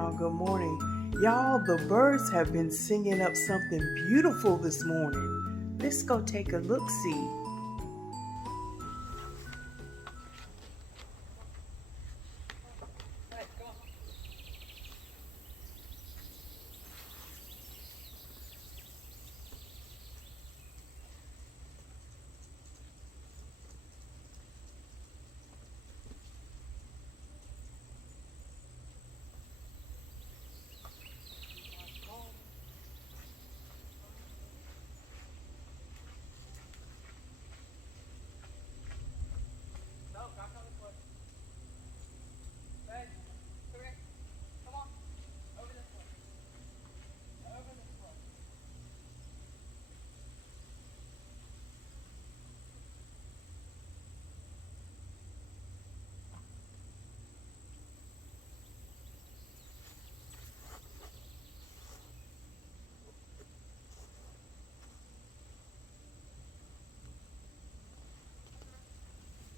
y'all. Good morning. Y'all, the birds have been singing up something beautiful this morning. Let's go take a look-see.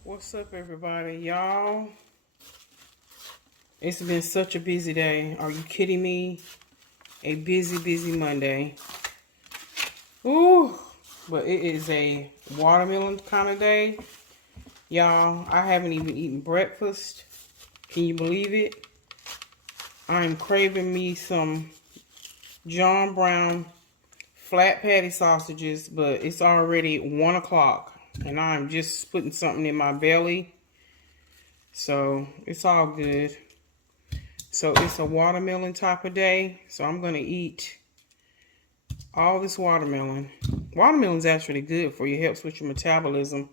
What's up, everybody? Y'all, it's been such a busy day. Are you kidding me? A busy Monday. Ooh, but it is a watermelon kind of day. Y'all, I haven't even eaten breakfast. Can you believe it? I'm craving me some John Brown flat patty sausages, but it's already 1 o'clock. And I'm just putting something in my belly. So it's all good. So it's a watermelon type of day. So I'm going to eat all this watermelon. Watermelon's actually good for you. It helps with your metabolism.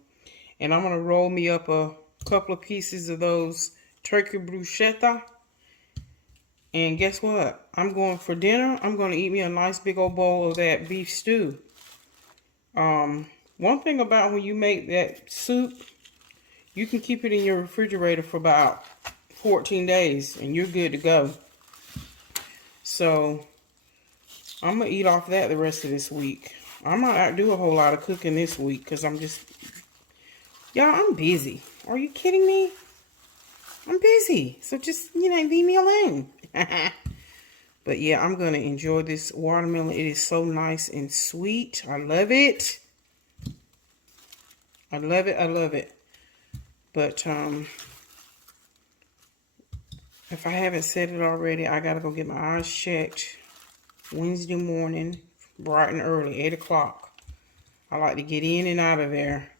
And I'm going to roll me up a couple of pieces of those turkey bruschetta. And guess what? I'm going for dinner. I'm going to eat me a nice big old bowl of that beef stew. One thing about when you make that soup, you can keep it in your refrigerator for about 14 days and you're good to go. So I'm going to eat off that the rest of this week. I might not do a whole lot of cooking this week because I'm just, y'all, I'm busy. Are you kidding me? I'm busy. So just, leave me alone. But yeah, I'm going to enjoy this watermelon. It is so nice and sweet. I love it. I love it. I love it. But if I haven't said it already, I got to go get my eyes checked Wednesday morning, bright and early, 8 o'clock. I like to get in and out of there.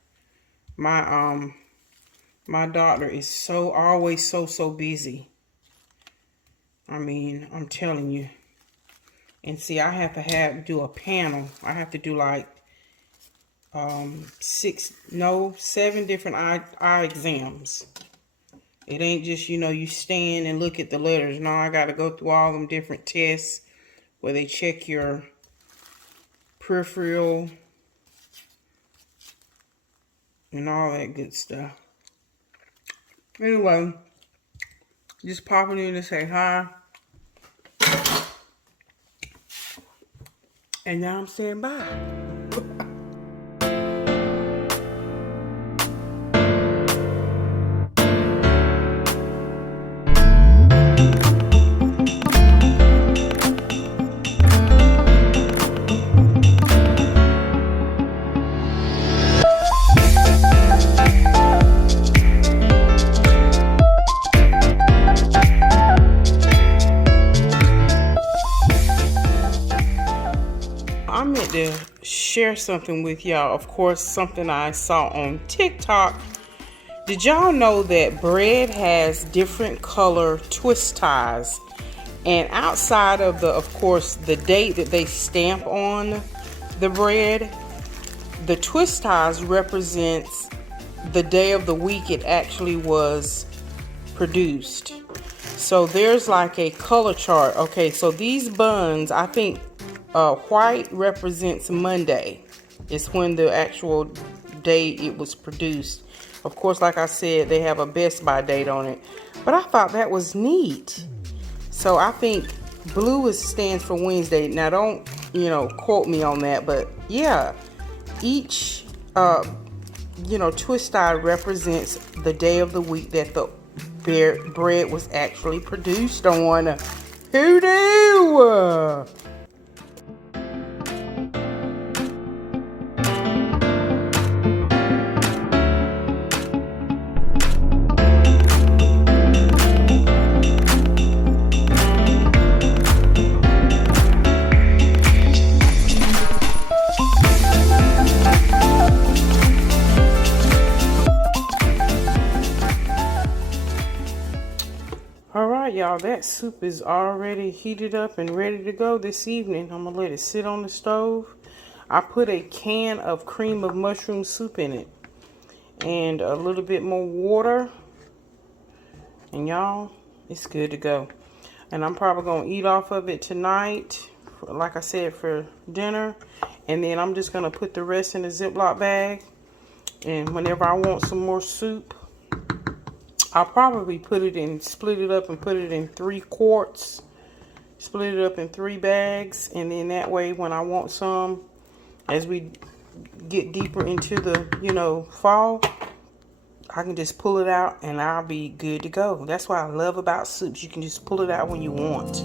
My doctor is always so busy. I mean, I'm telling you. And see, I have to do a panel. I have to do like 7 different eye exams. It ain't just, you stand and look at the letters. No, I got to go through all them different tests where they check your peripheral and all that good stuff. Anyway, just popping in to say hi. And now I'm saying bye. I meant to share something with y'all. Of course, something I saw on TikTok. Did y'all know that bread has different color twist ties? And outside of course, the date that they stamp on the bread, the twist ties represents the day of the week it actually was produced. So there's like a color chart. Okay, so these buns, I think white represents Monday. It's when the actual day it was produced. Of course, like I said, they have a Best By date on it. But I thought that was neat. So I think blue stands for Wednesday. Now don't, quote me on that. But yeah, each, twist tie represents the day of the week that the bread was actually produced on. Hoodoo! Alright, y'all, that soup is already heated up and ready to go this evening. I'm going to let it sit on the stove. I put a can of cream of mushroom soup in it and a little bit more water. And y'all, it's good to go. And I'm probably going to eat off of it tonight, like I said, for dinner. And then I'm just going to put the rest in a Ziploc bag. And whenever I want some more soup, I'll probably split it up and put it in 3 quarts. Split it up in 3 bags. And then that way when I want some, as we get deeper into the, fall, I can just pull it out and I'll be good to go. That's what I love about soups. You can just pull it out when you want.